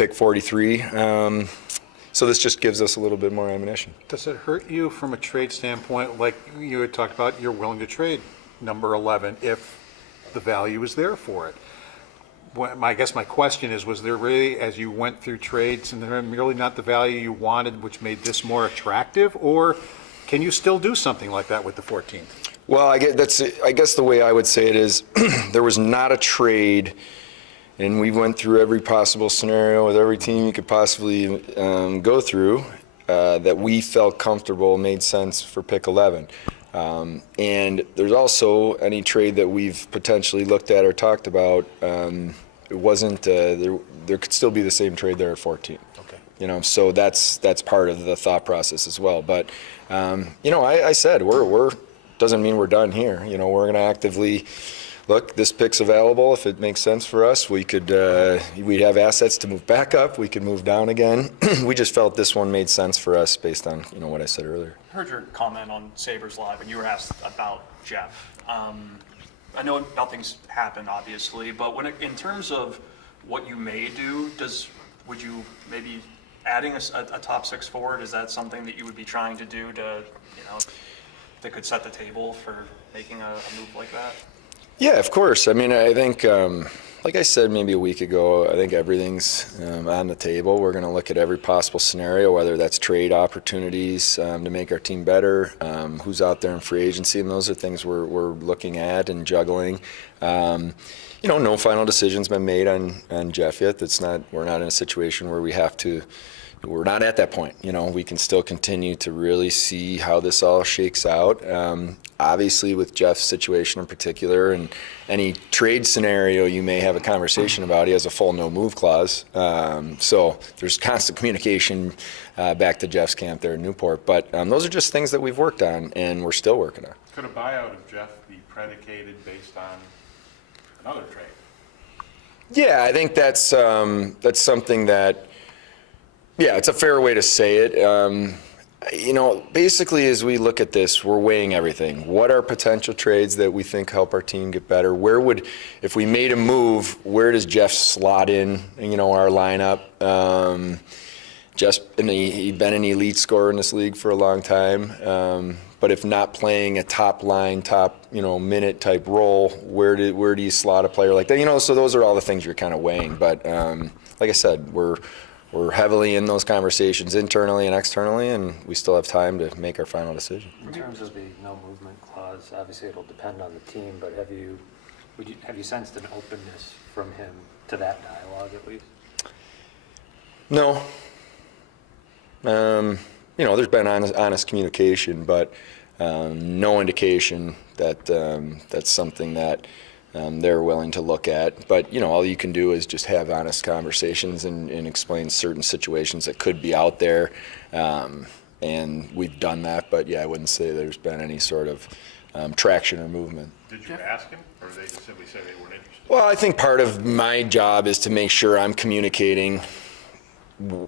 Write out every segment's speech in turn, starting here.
pick 43. So this just gives us a little bit more ammunition. Does it hurt you from a trade standpoint, like you had talked about, you're willing to trade number 11 if the value is there for it? I guess my question is, was there really, as you went through trades, and there really not the value you wanted, which made this more attractive, or can you still do something like that with the 14th? Well, I guess the way I would say it is there was not a trade, and we went through every possible scenario with every team you could possibly go through that we felt comfortable made sense for pick 11. And there's also any trade that we've potentially looked at or talked about. It wasn't there could still be the same trade there at 14. Okay. You know, so that's part of the thought process as well. But you know, I said we're doesn't mean we're done here. You know, we're going to actively look. This pick's available. If it makes sense for us, we could we'd have assets to move back up. We could move down again. We just felt this one made sense for us based on what I said earlier. I heard your comment on Sabres Live, and you were asked about Jeff. I know nothing's happened, obviously, but in terms of what you may do, would you maybe adding a top six forward? Is that something that you would be trying to do to, that could set the table for making a move like that? Yeah, of course. I mean, I think, like I said maybe a week ago, I think everything's on the table. We're going to look at every possible scenario, whether that's trade opportunities to make our team better, who's out there in free agency, and those are things we're looking at and juggling. No final decision's been made on Jeff yet. We're not in a situation where we have to. We're not at that point. We can still continue to really see how this all shakes out. Obviously, with Jeff's situation in particular, and any trade scenario you may have a conversation about, he has a full no-move clause. So there's constant communication back to Jeff's camp there in Newport. But those are just things that we've worked on, and we're still working on. Could a buyout of Jeff be predicated based on another trade? Yeah, I think that's something that. Yeah, it's a fair way to say it. Basically, as we look at this, we're weighing everything. What are potential trades that we think help our team get better? If we made a move, where does Jeff slot in, our lineup? He's been an elite scorer in this league for a long time. But if not playing a top line, minute type role, where do you slot a player like that? So those are all the things you're kind of weighing. But like I said, we're heavily in those conversations internally and externally, and we still have time to make our final decision. In terms of the no movement clause, obviously it'll depend on the team, but have you sensed an openness from him to that dialogue at least? No. There's been honest communication, but no indication that that's something that they're willing to look at. But all you can do is just have honest conversations and explain certain situations that could be out there, and we've done that. But yeah, I wouldn't say there's been any sort of traction or movement. Did you ask him, or did they just simply say they weren't interested? Well, I think part of my job is to make sure I'm communicating.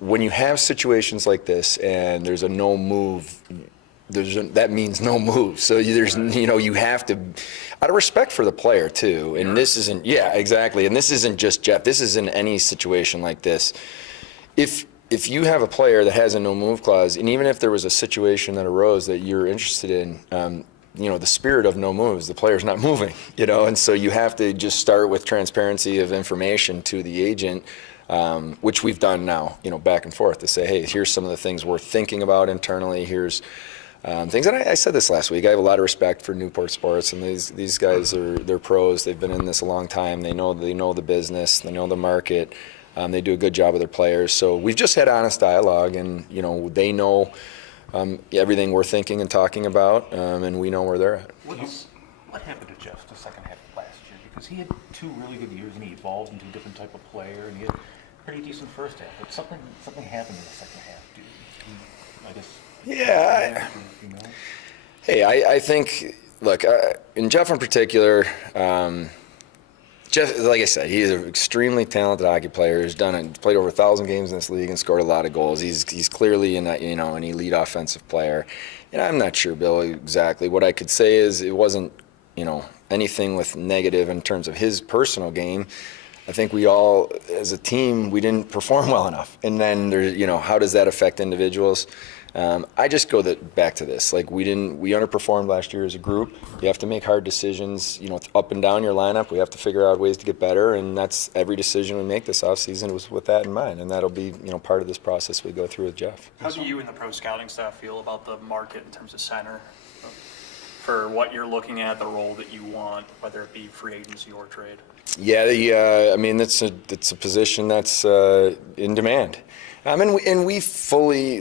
When you have situations like this and there's a no move, that means no move. So you have to, out of respect for the player too. And this isn't, yeah, exactly. And this isn't just Jeff. This is in any situation like this. If you have a player that has a no move clause, and even if there was a situation that arose that you're interested in, the spirit of no moves, the player's not moving, and so you have to just start with transparency of information to the agent. Which we've done now, back and forth to say, hey, here's some of the things we're thinking about internally. Here's things, and I said this last week. I have a lot of respect for Newport Sports, and these guys they're pros. They've been in this a long time. They know the business. They know the market. They do a good job with their players. So we've just had honest dialogue, and they know everything we're thinking and talking about, and we know where they're at. What happened to Jeff the second half of last year? Because he had 2 really good years, and he evolved into a different type of player, and he had a pretty decent first half. But something happened in the second half, I guess. Yeah. I think, look, in Jeff in particular, Jeff, like I said, he's an extremely talented hockey player. He's played over 1,000 games in this league and scored a lot of goals. He's clearly an elite offensive player. And I'm not sure, Bill, exactly. What I could say is it wasn't, anything with negative in terms of his personal game. I think we all, as a team, we didn't perform well enough. And then there's, how does that affect individuals? I just go back to this. Like we underperformed last year as a group. You have to make hard decisions, up and down your lineup. We have to figure out ways to get better, and that's every decision we make this offseason was with that in mind. And that'll be, part of this process we go through with Jeff. How do you and the pro scouting staff feel about the market in terms of center? For what you're looking at, the role that you want, whether it be free agency or trade? Yeah, it's a position that's in demand. And we fully,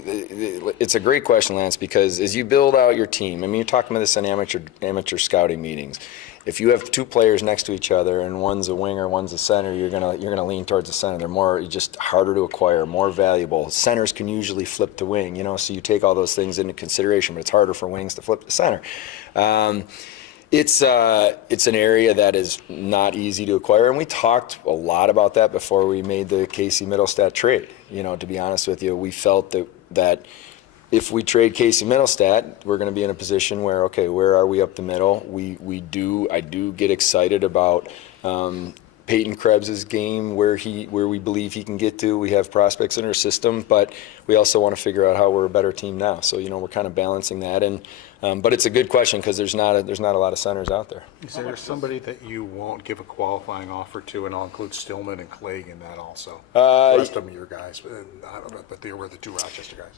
it's a great question, Lance, because as you build out your team, you're talking about this in amateur scouting meetings. If you have two players next to each other and one's a winger, one's a center, you're gonna lean towards the center. They're just harder to acquire, more valuable. Centers can usually flip to wing, so you take all those things into consideration, but it's harder for wings to flip to center. It's an area that is not easy to acquire, and we talked a lot about that before we made the Casey Middlestat trade. To be honest with you, we felt that if we trade Casey Middlestat, we're going to be in a position where, okay, where are we up the middle? I do get excited about Peyton Krebs' game, where we believe he can get to. We have prospects in our system, but we also want to figure out how we're a better team now. So we're kind of balancing that, but it's a good question because there's not a lot of centers out there. Is there somebody that you won't give a qualifying offer to, and I'll include Stillman and Clegg in that also? The rest of them are your guys, but I don't know, but they were the two Rochester guys.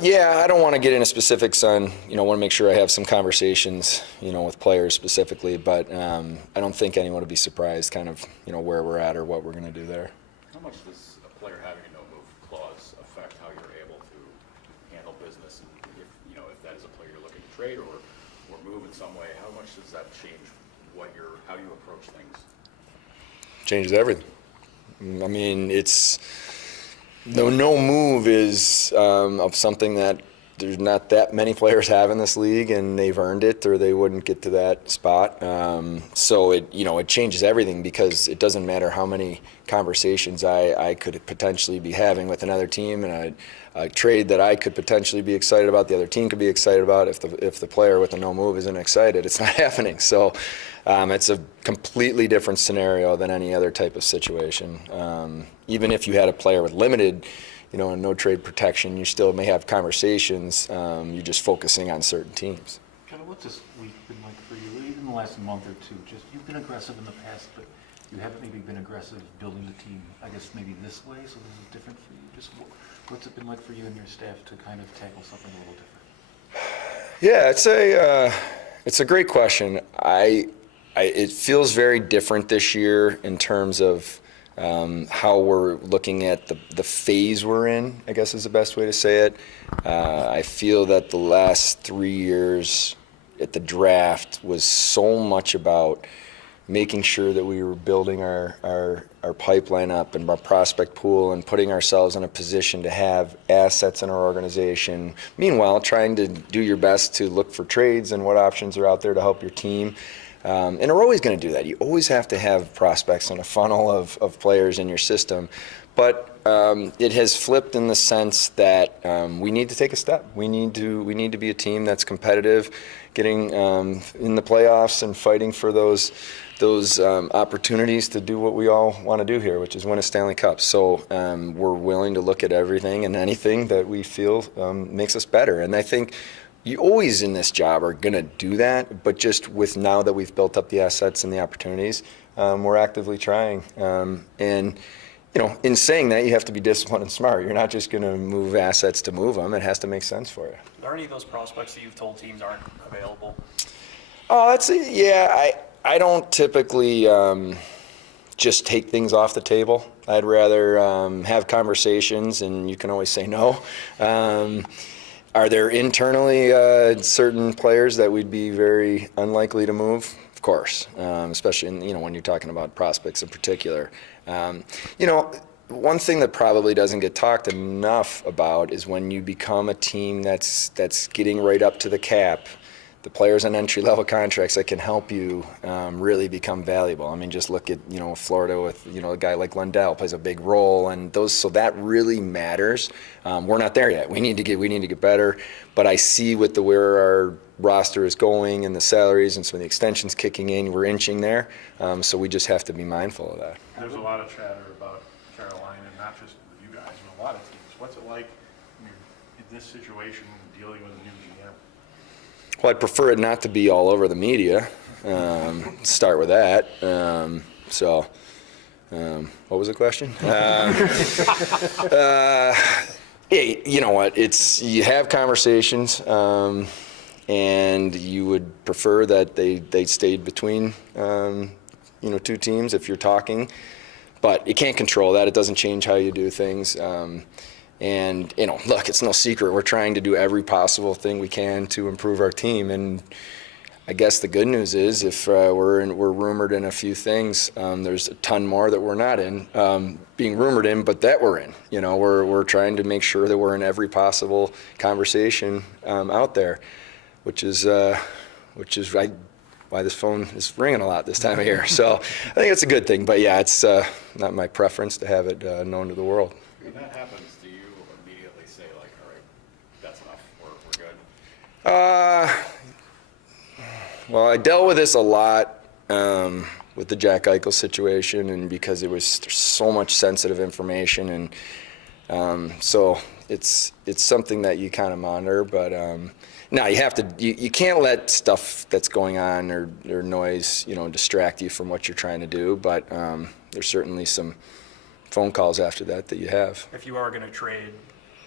Yeah, I don't want to get into specifics on, want to make sure I have some conversations, with players specifically, but I don't think anyone would be surprised kind of, where we're at or what we're going to do there. How much does a player having a no-move clause affect how you're able to handle business? And if that is a player you're looking to trade or move in some way, how much does that change how you approach things? Changes everything. The no move is of something that there's not that many players have in this league, and they've earned it, or they wouldn't get to that spot. So it changes everything, because it doesn't matter how many conversations I could potentially be having with another team, and a trade that I could potentially be excited about, the other team could be excited about. If the player with a no move isn't excited, it's not happening. So it's a completely different scenario than any other type of situation. Even if you had a player with limited no trade protection, you still may have conversations. You're just focusing on certain teams. Kevin, what's this week been like for you? Even the last month or two, you've been aggressive in the past, but you haven't maybe been aggressive building the team, I guess maybe this way, so this is different for you. Just what's it been like for you and your staff to kind of tackle something a little different? Yeah, it's a great question. It feels very different this year in terms of how we're looking at the phase we're in, I guess is the best way to say it. I feel that the last 3 years at the draft was so much about making sure that we were building our pipeline up and our prospect pool and putting ourselves in a position to have assets in our organization. Meanwhile, trying to do your best to look for trades and what options are out there to help your team. And we're always going to do that. You always have to have prospects and a funnel of players in your system. But it has flipped in the sense that we need to take a step. We need to be a team that's competitive, getting in the playoffs and fighting for those opportunities to do what we all want to do here, which is win a Stanley Cup. So we're willing to look at everything and anything that we feel makes us better. And I think you always in this job are going to do that, but just with now that we've built up the assets and the opportunities, we're actively trying. And in saying that, you have to be disciplined and smart. You're not just going to move assets to move them. It has to make sense for you. Are there any of those prospects that you've told teams aren't available? Oh, I don't typically just take things off the table. I'd rather have conversations, and you can always say no. Are there internally certain players that we'd be very unlikely to move? Of course, especially when you're talking about prospects in particular. One thing that probably doesn't get talked enough about is when you become a team that's getting right up to the cap, the players on entry-level contracts that can help you really become valuable. I mean, just look at, Florida with, a guy like Lundell plays a big role, and so that really matters. We're not there yet. We need to get better, but I see where our roster is going and the salaries and some of the extensions kicking in, we're inching there. So we just have to be mindful of that. There's a lot of chatter about Carolina, not just with you guys, but a lot of teams. What's it like when you're in this situation, dealing with a new GM? Well, I'd prefer it not to be all over the media. Start with that. What was the question? Hey, you know what? You have conversations, and you would prefer that they stayed between, two teams if you're talking. But you can't control that. It doesn't change how you do things. And, look, it's no secret. We're trying to do every possible thing we can to improve our team. And I guess the good news is if we're rumored in a few things, there's a ton more that we're not in, being rumored in, but that we're in. We're trying to make sure that we're in every possible conversation out there, which is why this phone is ringing a lot this time of year. So I think it's a good thing. But, yeah, it's not my preference to have it known to the world. When that happens, do you immediately say, like, all right, that's enough, we're good? Well, I dealt with this a lot with the Jack Eichel situation, and because there's so much sensitive information, and so it's something that you kind of monitor. But no, you can't let stuff that's going on or noise, distract you from what you're trying to do. But there's certainly some phone calls after that you have. If you are going to trade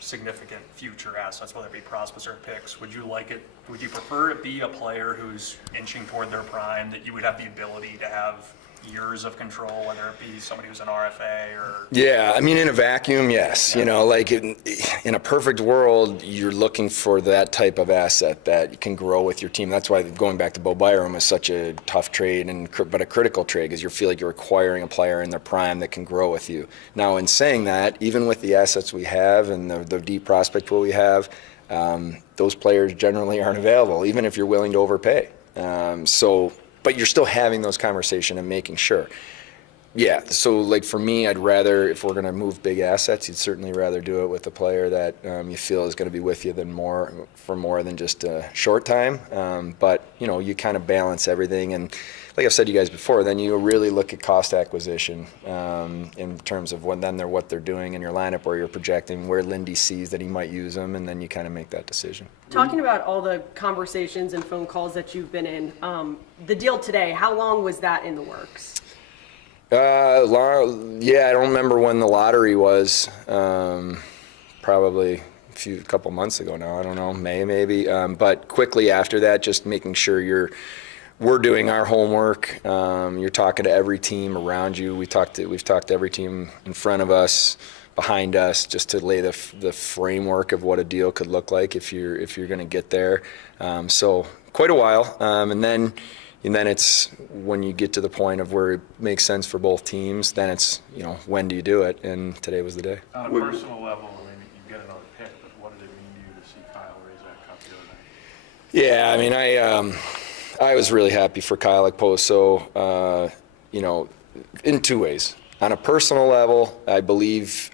significant future assets, whether it be prospects or picks, would you prefer it be a player who's inching toward their prime, that you would have the ability to have years of control, whether it be somebody who's an RFA or? Yeah, I mean, in a vacuum, yes. Like in a perfect world, you're looking for that type of asset that can grow with your team. That's why going back to Bo Byram is such a tough trade, but a critical trade, because you feel like you're acquiring a player in their prime that can grow with you. Now, in saying that, even with the assets we have and the deep prospect pool we have, those players generally aren't available, even if you're willing to overpay. But you're still having those conversations and making sure. Yeah, so like for me, I'd rather, if we're going to move big assets, you'd certainly rather do it with a player that you feel is going to be with you for more than just a short time. But, you kind of balance everything. And like I've said to you guys before, then you really look at cost acquisition in terms of what they're doing in your lineup, where you're projecting where Lindy sees that he might use them, and then you kind of make that decision. Talking about all the conversations and phone calls that you've been in, the deal today, how long was that in the works? I don't remember when the lottery was. Probably a couple months ago now. I don't know, May maybe. But quickly after that, just making sure we're doing our homework. You're talking to every team around you. We've talked to every team in front of us, behind us, just to lay the framework of what a deal could look like if you're going to get there. So quite a while, and then it's when you get to the point of where it makes sense for both teams. Then it's when do you do it? And today was the day. On a personal level, I mean, you get another pick, but what did it mean to you to see Kyle raise that cup the other night? Yeah, I mean, I was really happy for Kyle Puempel, in two ways. On a personal level, I believe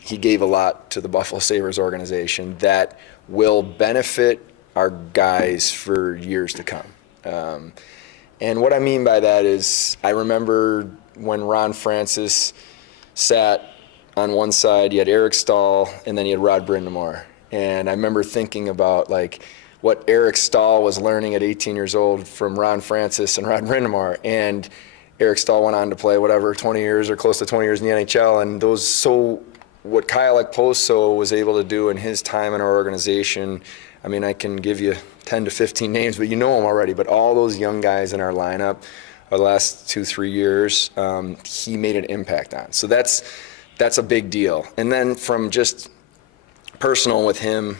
he gave a lot to the Buffalo Sabres organization that will benefit our guys for years to come. And what I mean by that is, I remember when Ron Francis sat on one side, you had Eric Stahl, and then you had Rod Brind'Amour. And I remember thinking about what Eric Stahl was learning at 18 years old from Ron Francis and Rod Brind'Amour. And Eric Stahl went on to play 20 years or close to 20 years in the NHL. And what Kyle Puempel was able to do in his time in our organization, I mean, I can give you 10 to 15 names, but you know them already. But all those young guys in our lineup the last 2-3 years, he made an impact on. So that's a big deal. And then from just personal with him,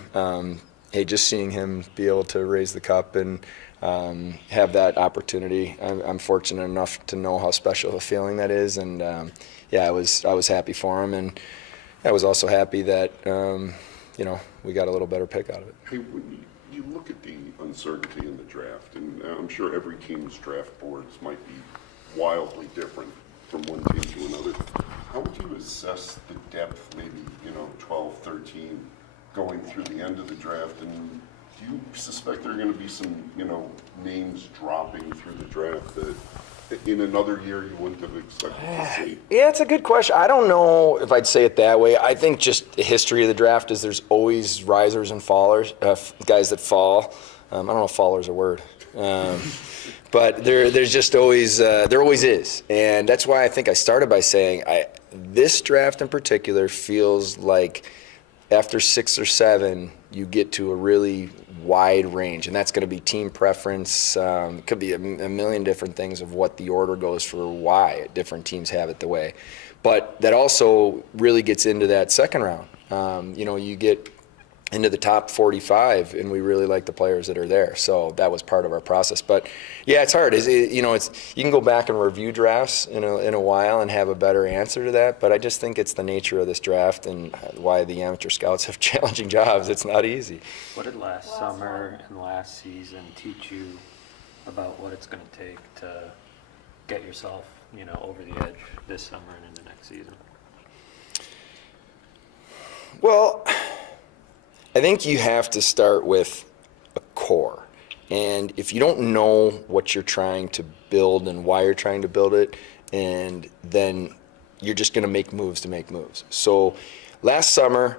just seeing him be able to raise the cup and have that opportunity, I'm fortunate enough to know how special a feeling that is. And I was happy for him, and I was also happy that we got a little better pick out of it. Hey, you look at the uncertainty in the draft, and I'm sure every team's draft boards might be wildly different from one team to another. How would you assess the depth, maybe, 12, 13, going through the end of the draft? And do you suspect there are going to be some, names dropping through the draft that in another year you wouldn't have expected to see? Yeah, it's a good question. I don't know if I'd say it that way. I think just the history of the draft is there's always risers and fallers, guys that fall. I don't know if faller's a word. But there's just always, there always is. And that's why I think I started by saying this draft in particular feels like after 6 or 7, you get to a really wide range, and that's going to be team preference. It could be a million different things of what the order goes for, why different teams have it the way. But that also really gets into that second round. You get into the top 45, and we really like the players that are there. So that was part of our process. But yeah, it's hard. You can go back and review drafts in a while and have a better answer to that. But I just think it's the nature of this draft and why the amateur scouts have challenging jobs. It's not easy. What did last summer and last season teach you about what it's going to take to get yourself, over the edge this summer and into next season? Well, I think you have to start with a core. And if you don't know what you're trying to build and why you're trying to build it, and then you're just going to make moves to make moves. So last summer,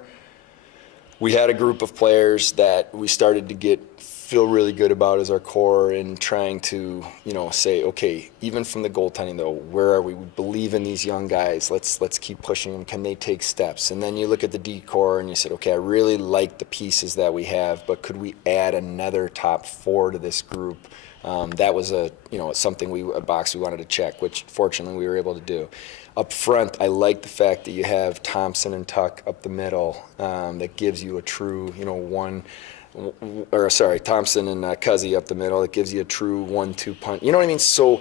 we had a group of players that we started to feel really good about as our core, and trying to, say, okay, even from the goaltending though, where are we? We believe in these young guys. Let's keep pushing them. Can they take steps? And then you look at the D core and you said, okay, I really like the pieces that we have, but could we add another top 4 to this group? That was a box we wanted to check, which fortunately we were able to do. Up front, I like the fact that you have Thompson and Tuck up the middle. That gives you a true, Thompson and Cuzzy up the middle. It gives you a true 1-2 punch. You know what I mean? So,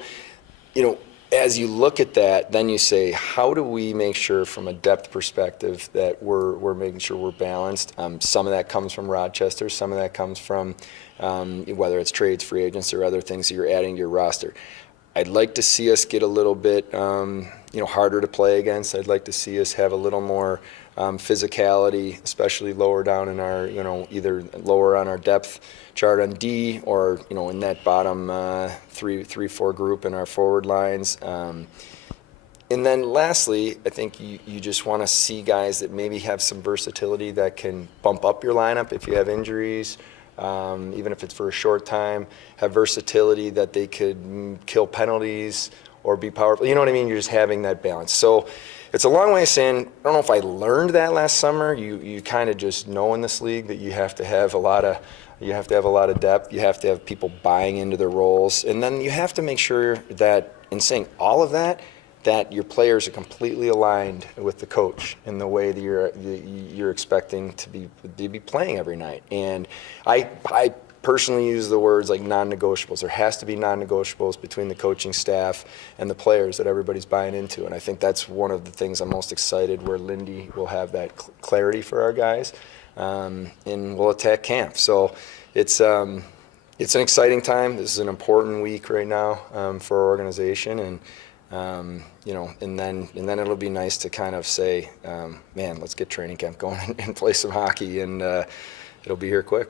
as you look at that, then you say, how do we make sure from a depth perspective that we're making sure we're balanced? Some of that comes from Rochester. Some of that comes from whether it's trades, free agents, or other things that you're adding to your roster. I'd like to see us get a little bit harder to play against. I'd like to see us have a little more physicality, especially lower down in our, either lower on our depth chart on D, or in that bottom 3-4 group in our forward lines. And then lastly, I think you just want to see guys that maybe have some versatility that can bump up your lineup if you have injuries, even if it's for a short time, have versatility that they could kill penalties or be powerful. You know what I mean? You're just having that balance. So it's a long way of saying, I don't know if I learned that last summer. You kind of just know in this league that you have to have a lot of depth. You have to have people buying into their roles. And then you have to make sure that in saying all of that, that your players are completely aligned with the coach in the way that you're expecting to be playing every night. And I personally use the words like non-negotiables. There has to be non-negotiables between the coaching staff and the players that everybody's buying into. And I think that's one of the things I'm most excited, where Lindy will have that clarity for our guys, and we'll attack camp. So it's an exciting time. This is an important week right now for our organization, and and then it'll be nice to kind of say, man, let's get training camp going and play some hockey, and it'll be here quick.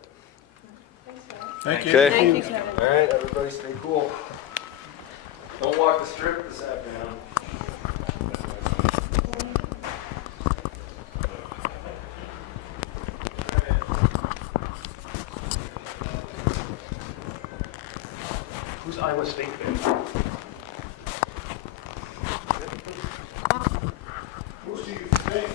Thank you. Okay. Thank you, Kevin. All right, everybody stay cool. Don't walk the strip this afternoon. Who's Iowa State there? Who do you think?